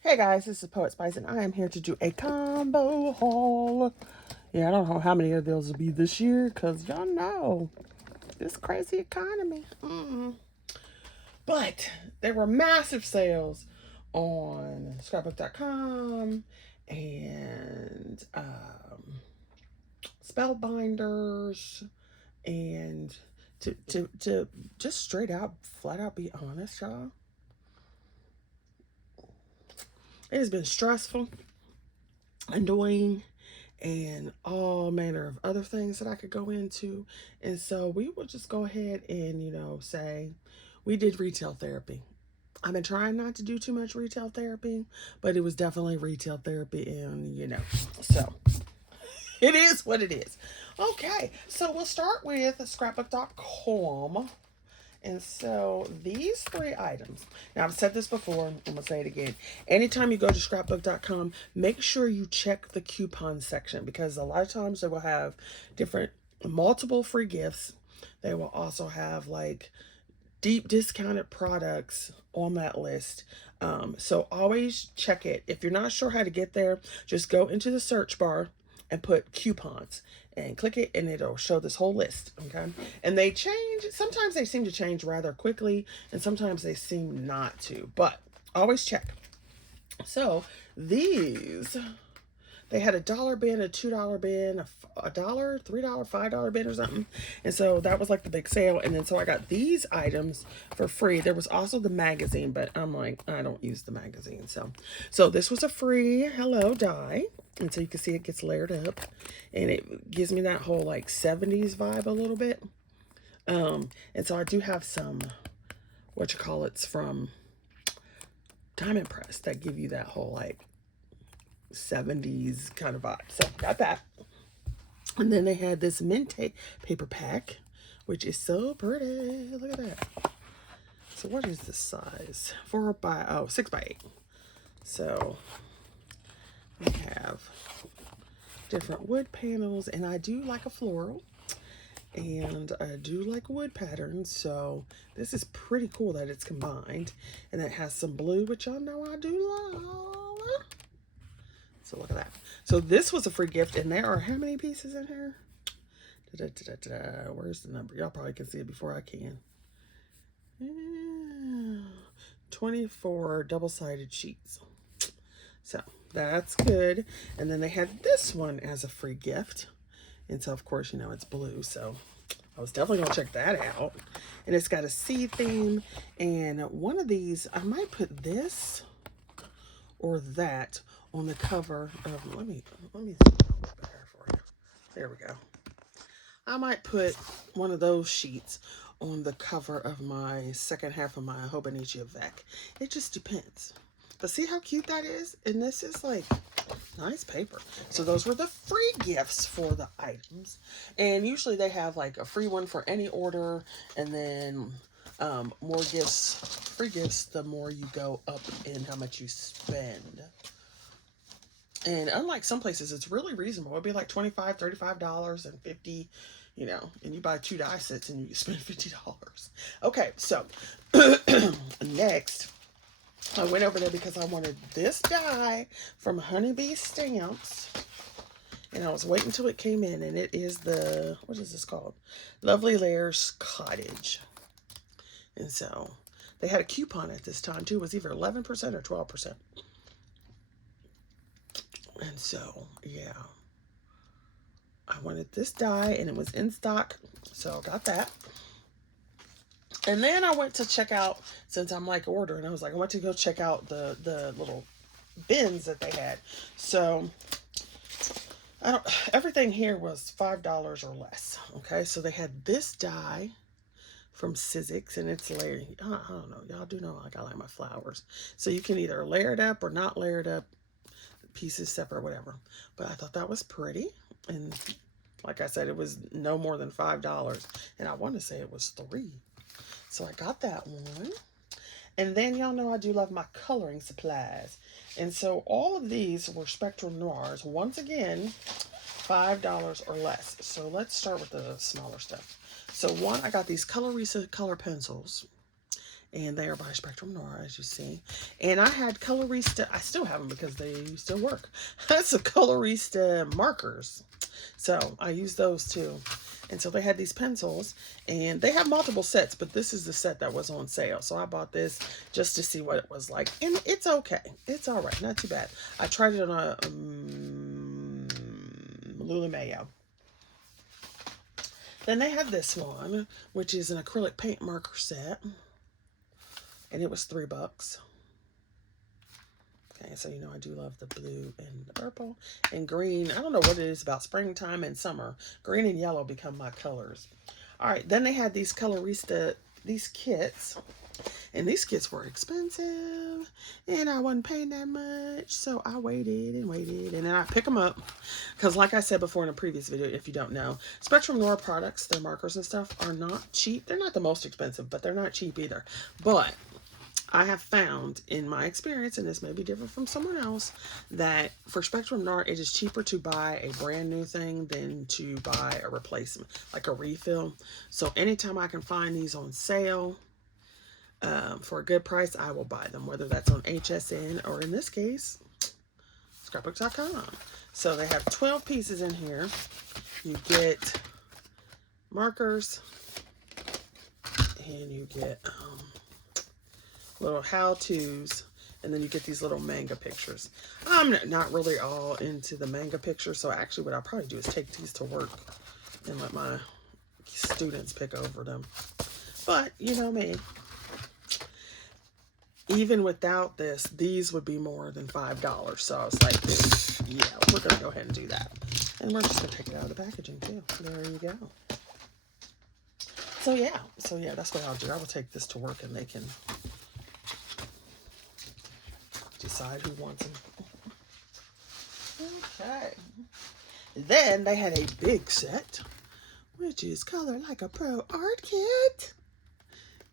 Hey guys, this is Poet Spice, and I am here to do a combo haul. Yeah, I don't know how many of those will be this year, because y'all know this crazy economy. But there were massive sales on scrapbook.com and Spellbinders, and to just straight out, flat out be honest, y'all, it has been stressful, annoying, and all manner of other things that I could go into. And so we will just go ahead and, say we did retail therapy. I've been trying not to do too much retail therapy, but it was definitely retail therapy, and, so it is what it is. Okay, so we'll start with scrapbook.com. And so these three items, now I've said this before, I'm going to say it again. Anytime you go to scrapbook.com, make sure you check the coupon section, because a lot of times they will have different, multiple free gifts. They will also have like deep discounted products on that list. So always check it. If you're not sure how to get there, just go into the search bar and put coupons and click it, and it'll show this whole list. Okay, and they change. Sometimes they seem to change rather quickly, and sometimes they seem not to, but always check. So these, they had $1 bin, a $2 bin, a dollar, $3, $5 bin or something. And so that was like the big sale. And then so I got these items for free. There was also the magazine, but I'm like, I don't use the magazine. So this was a free hello die. And so you can see it gets layered up, and it gives me that whole like 70s vibe a little bit. And so I do have some, what you call it's from Diamond Press, that give you that whole like 70s kind of vibe. So got that. And then they had this mint paper pack, which is so pretty. Look at that. So what is this size? 6 by 8. So we have different wood panels, and I do like a floral, and I do like wood patterns. So this is pretty cool that it's combined, and it has some blue, which y'all know I do love. So look at that. So this was a free gift, and there are how many pieces in here? Where's the number? Y'all probably can see it before I can. 24 double-sided sheets. So that's good. And then they had this one as a free gift. And so, of course, it's blue. So I was definitely going to check that out. And it's got a sea theme. And one of these, I might put this or that on the cover of, let me see a little bit better for you. There we go. I might put one of those sheets on the cover of my second half of my Hobonichi Avec. It just depends. But see how cute that is? And this is like nice paper. So those were the free gifts for the items. And usually they have like a free one for any order, and then more gifts, free gifts, the more you go up in how much you spend. And unlike some places, it's really reasonable. It'd be like $25, $35, and $50, and you buy 2 die sets and you spend $50. Okay, so next, I went over there because I wanted this die from Honeybee Stamps. And I was waiting until it came in, and it is the, what is this called? Lovely Layers Cottage. And so they had a coupon at this time too. It was either 11% or 12%. And so, yeah, I wanted this die, and it was in stock, so I got that. And then I went to check out, since I'm like ordering, I was like, I went to go check out the little bins that they had. So everything here was $5 or less. Okay, so they had this die from Sizzix, and it's layered. I don't know, y'all do know I like my flowers, so you can either layer it up or not layer it up, pieces separate, whatever. But I thought that was pretty, and like I said, it was no more than $5, and I want to say it was $3. So I got that one. And then y'all know I do love my coloring supplies, and so all of these were Spectral Noirs. Once again, $5 or less. So let's start with the smaller stuff. So one, I got these Colorisa color pencils, And they are by Spectrum Noir, as you see. And I had Colorista, I still have them because they still work. That's a Colorista markers. So I use those too. And so they had these pencils, and they have multiple sets, but this is the set that was on sale. So I bought this just to see what it was like. And it's okay. It's all right. Not too bad. I tried it on a Lulu Mayo. Then they had this one, which is an acrylic paint marker set. And it was $3. Okay, so you know I do love the blue and the purple and green. I don't know what it is about springtime and summer. Green and yellow become my colors. All right, then they had these Colorista, these kits. And these kits were expensive. And I wasn't paying that much. So I waited and waited. And then I pick them up. Because like I said before in a previous video, if you don't know, Spectrum Noir products, their markers and stuff, are not cheap. They're not the most expensive, but they're not cheap either. But I have found in my experience, and this may be different from someone else, that for Spectrum Noir, it is cheaper to buy a brand new thing than to buy a replacement, like a refill. So anytime I can find these on sale for a good price, I will buy them, whether that's on HSN or in this case, scrapbook.com. So they have 12 pieces in here. You get markers, and you get little how-tos, and then you get these little manga pictures. I'm not really all into the manga pictures, so actually what I'll probably do is take these to work and let my students pick over them. But you know me, even without this, these would be more than $5. So I was like, yeah, we're gonna go ahead and do that. And we're just gonna take it out of the packaging too. There you go. So yeah, that's what I'll do. I will take this to work and they can decide who wants them. Okay. Then they had a big set, which is Color Like a Pro art kit.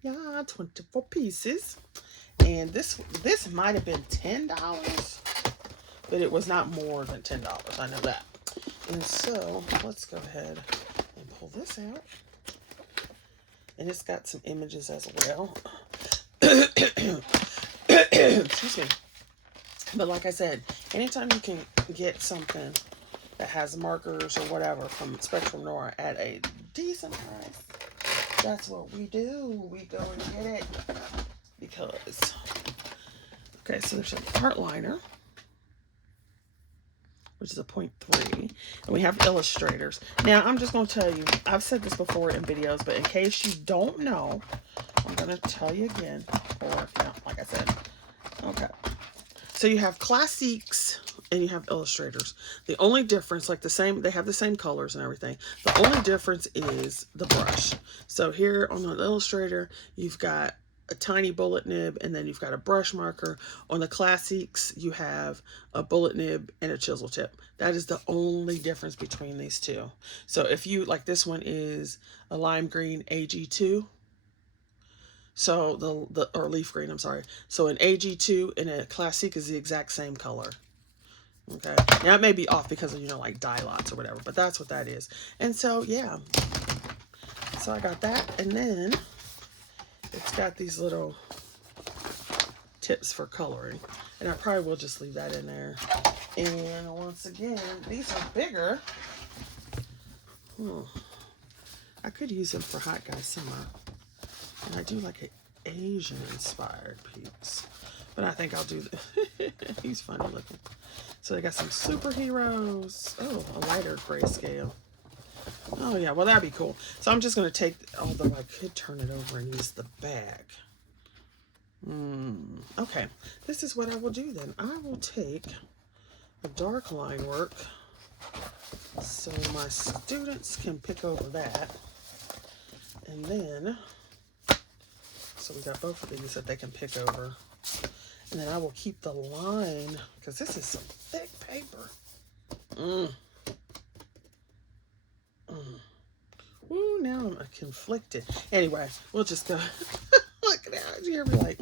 Yeah, 24 pieces. And this might have been $10, but it was not more than $10. I know that. And so let's go ahead and pull this out. And it's got some images as well. Excuse me. But like I said, anytime you can get something that has markers or whatever from Spectrum Noir at a decent price, that's what we do. We go and get it. Because, okay, so there's an art liner, which is a 0.3, and we have illustrators. Now, I'm just going to tell you, I've said this before in videos, but in case you don't know, I'm going to tell you again, or, no, like I said, okay. So you have classiques and you have illustrators. The only difference, like the same, they have the same colors and everything. The only difference is the brush. So here on the illustrator, you've got a tiny bullet nib, and then you've got a brush marker. On the classics, you have a bullet nib and a chisel tip. That is the only difference between these two. So if you, like this one is a lime green AG2. So or leaf green, I'm sorry. So an AG2 and a classic is the exact same color. Okay. Now it may be off because of, you know, like dye lots or whatever, but that's what that is. And so, yeah. So I got that, and then it's got these little tips for coloring. And I probably will just leave that in there. And once again, these are bigger. I could use them for Hot Guy Summer. And I do like an Asian inspired piece. But I think I'll do he's funny looking. So they got some superheroes. Oh, a lighter grayscale. Oh yeah, well that'd be cool. So I'm just going to take, although I could turn it over and use the bag. Okay, this is what I will do then. I will take a dark line work so my students can pick over that. And then, so we got both of these that they can pick over. And then I will keep the line, because this is some thick paper. Ooh, now I'm conflicted. Anyway, we'll just go. Look at that. You're like,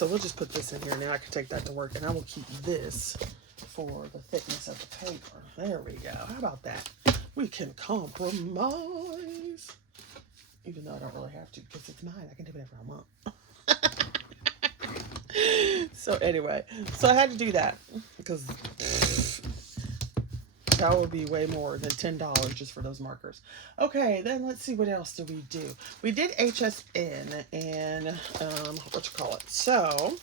So we'll just put this in here. Now I can take that to work, and I will keep this for the thickness of the paper. There we go. How about that? We can compromise. Even though I don't really have to, because it's mine. I can do whatever I want. So anyway, so I had to do that because that would be way more than $10 just for those markers. Okay, then let's see, what else did we do? We did HSN and what you call it. So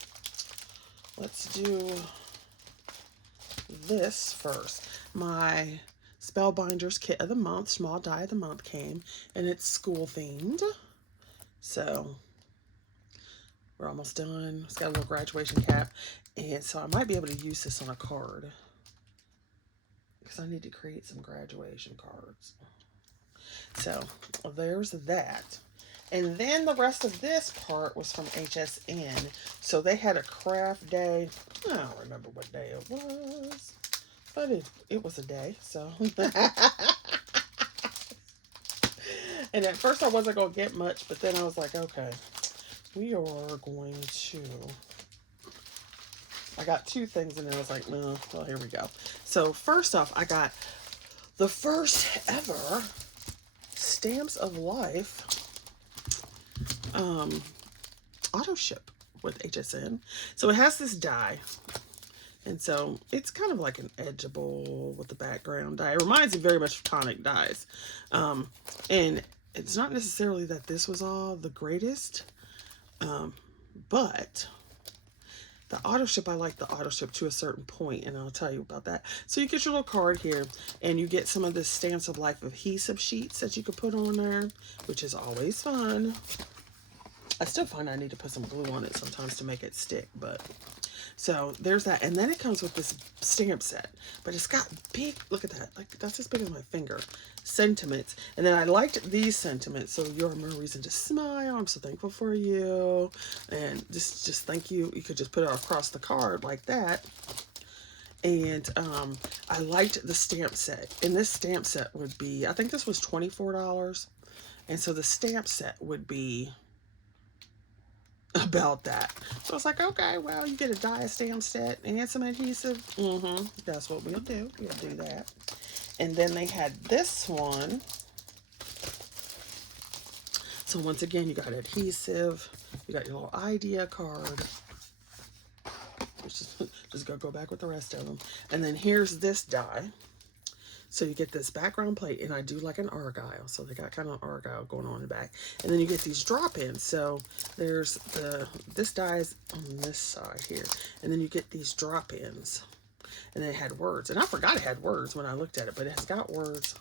let's do this first. My Spellbinders kit of the month, small die of the month came, and it's school themed. So we're almost done. It's got a little graduation cap, and so I might be able to use this on a card because I need to create some graduation cards. So there's that. And then the rest of this part was from HSN. So they had a craft day. I don't remember what day it was, but it was a day. So and at first I wasn't going to get much, but then I was like, okay, we are going to, I got two things, and then I was like, no, well, here we go. So first off, I got the first ever Stamps of Life auto ship with HSN. So it has this die, and so it's kind of like an edgeable with the background die. It reminds me very much of tonic dies, and it's not necessarily that this was all the greatest, but the auto ship, I like the auto ship to a certain point, and I'll tell you about that. So you get your little card here, and you get some of this Stamps of Life adhesive sheets that you could put on there, which is always fun. I still find I need to put some glue on it sometimes to make it stick, but so there's that. And then it comes with this stamp set, but it's got big, look at that, like that's as big as my finger, sentiments. And then I liked these sentiments. So you're more reason to smile. I'm so thankful for you. And just thank you. You could just put it across the card like that. And I liked the stamp set. And this stamp set would be, I think this was $24. And so the stamp set would be about that. So it's like, okay, well, you get a die stamp set and some adhesive. That's what we'll do. We'll do that. And then they had this one. So once again, you got adhesive. You got your little idea card. Just go back with the rest of them. And then here's this die. So you get this background plate, and I do like an argyle. So they got kind of argyle going on in the back. And then you get these drop-ins. So there's this die is on this side here. And then you get these drop-ins. And then it had words. And I forgot it had words when I looked at it, but it has got words.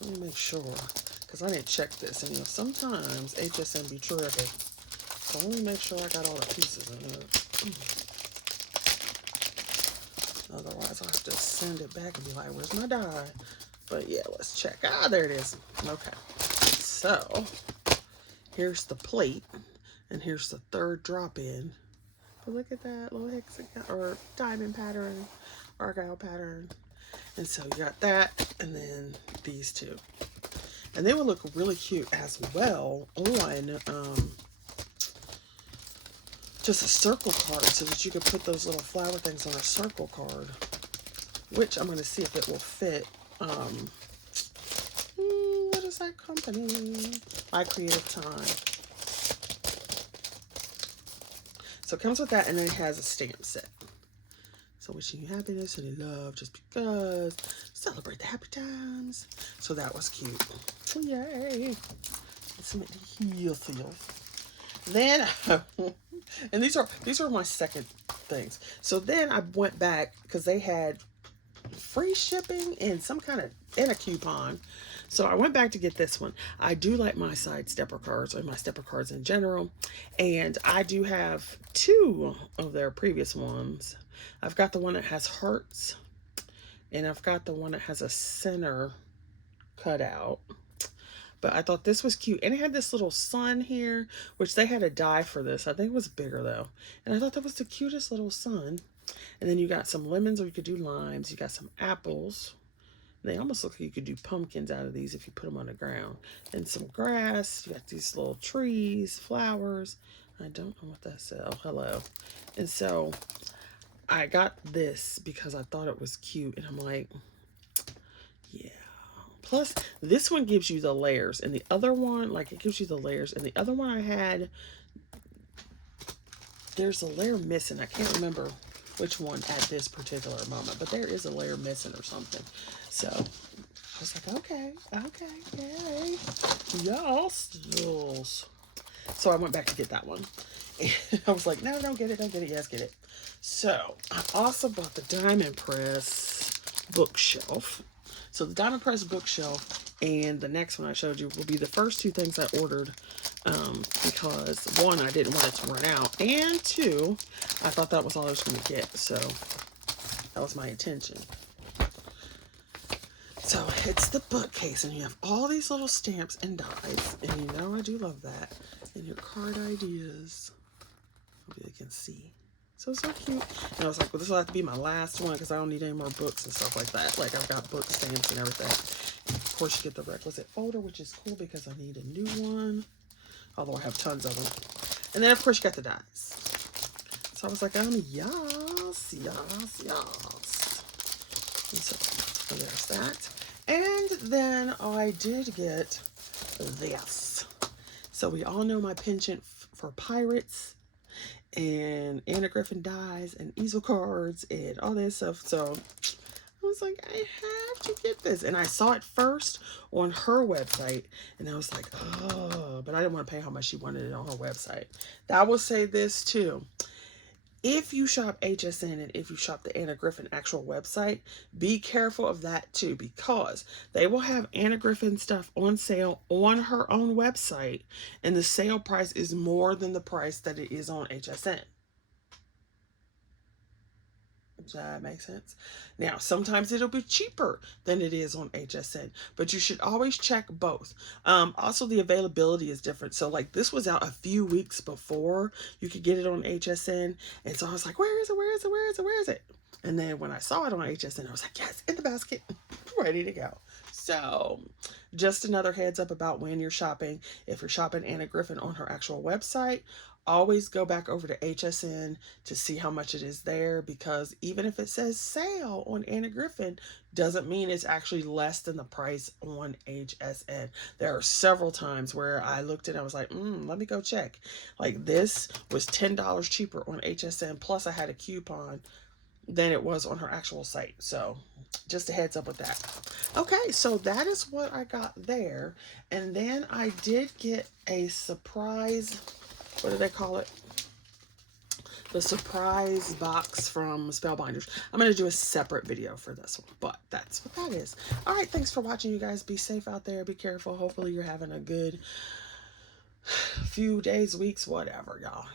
Let me make sure, because I didn't check this. And you know, sometimes HSN be terrific. So let me make sure I got all the pieces in it. Otherwise, I'll have to send it back and be like, where's my die? But yeah, let's check. Ah, there it is. Okay. So, here's the plate. And here's the third drop-in. But look at that little hexagon, or diamond pattern, argyle pattern. And so you got that, and then these two. And they will look really cute as well on just a circle card, so that you could put those little flower things on a circle card, which I'm going to see if it will fit. What is that company? My Creative Time. So it comes with that, and then it has a stamp set. So wishing you happiness and love just because. Celebrate the happy times. So that was cute. Yay. Let's make the heel seals. Then, and these are my second things. So then I went back because they had free shipping and some kind of, and a coupon. So I went back to get this one. I do like my side stepper cards, or my stepper cards in general. And I do have two of their previous ones. I've got the one that has hearts, and I've got the one that has a center cutout. But I thought this was cute. And it had this little sun here, which they had a die for this. I think it was bigger though. And I thought that was the cutest little sun. And then you got some lemons, or you could do limes. You got some apples. They almost look like you could do pumpkins out of these if you put them on the ground. And some grass. You got these little trees, flowers. I don't know what that says. Oh, hello. And so I got this because I thought it was cute. And I'm like, yeah. Plus, this one gives you the layers, and the other one, like, it gives you the layers, and the other one I had there's a layer missing. I can't remember which one at this particular moment, but there is a layer missing or something. So I was like, okay, yay. Yes. So I went back to get that one. And I was like, no, don't get it, yes, get it. So I also bought the Diamond Press bookshelf. So the Diamond Press bookshelf and the next one I showed you will be the first two things I ordered, because one, I didn't want it to run out, and two, I thought that was all I was going to get, so that was my intention. So it's the bookcase, and you have all these little stamps and dies, and you know I do love that, and your card ideas. Hopefully you can see. So cute. And I was like, well, this will have to be my last one because I don't need any more books and stuff like that. Like, I've got book stamps and everything. And of course, you get the requisite folder, which is cool because I need a new one. Although I have tons of them. And then, of course, you got the dies. So I was like, yes. And so there's that. And then I did get this. So we all know my penchant for pirates and Anna Griffin dies and easel cards and all that stuff. So I was like, I have to get this. And I saw it first on her website, and I was like, oh, but I didn't want to pay how much she wanted it on her website. I will say this too. If you shop HSN and if you shop the Anna Griffin actual website, be careful of that too, because they will have Anna Griffin stuff on sale on her own website, and the sale price is more than the price that it is on HSN. Does that make sense? Now, sometimes it'll be cheaper than it is on HSN, but you should always check both. Also, the availability is different. So, like, this was out a few weeks before you could get it on HSN. And so I was like, where is it? And then when I saw it on HSN, I was like, yes, in the basket, ready to go. So, just another heads up about when you're shopping. If you're shopping Anna Griffin on her actual website, always go back over to HSN to see how much it is there, because even if it says sale on Anna Griffin, doesn't mean it's actually less than the price on HSN. There are several times where I looked at it, I was like, let me go check. Like, this was $10 cheaper on HSN, plus I had a coupon than it was on her actual site. So just a heads up with that. Okay, so that is what I got there. And then I did get a surprise, what do they call it? The surprise box from Spellbinders. I'm going to do a separate video for this one, but that's what that is. All right, thanks for watching, you guys. Be safe out there. Be careful. Hopefully you're having a good few days, weeks, whatever, y'all.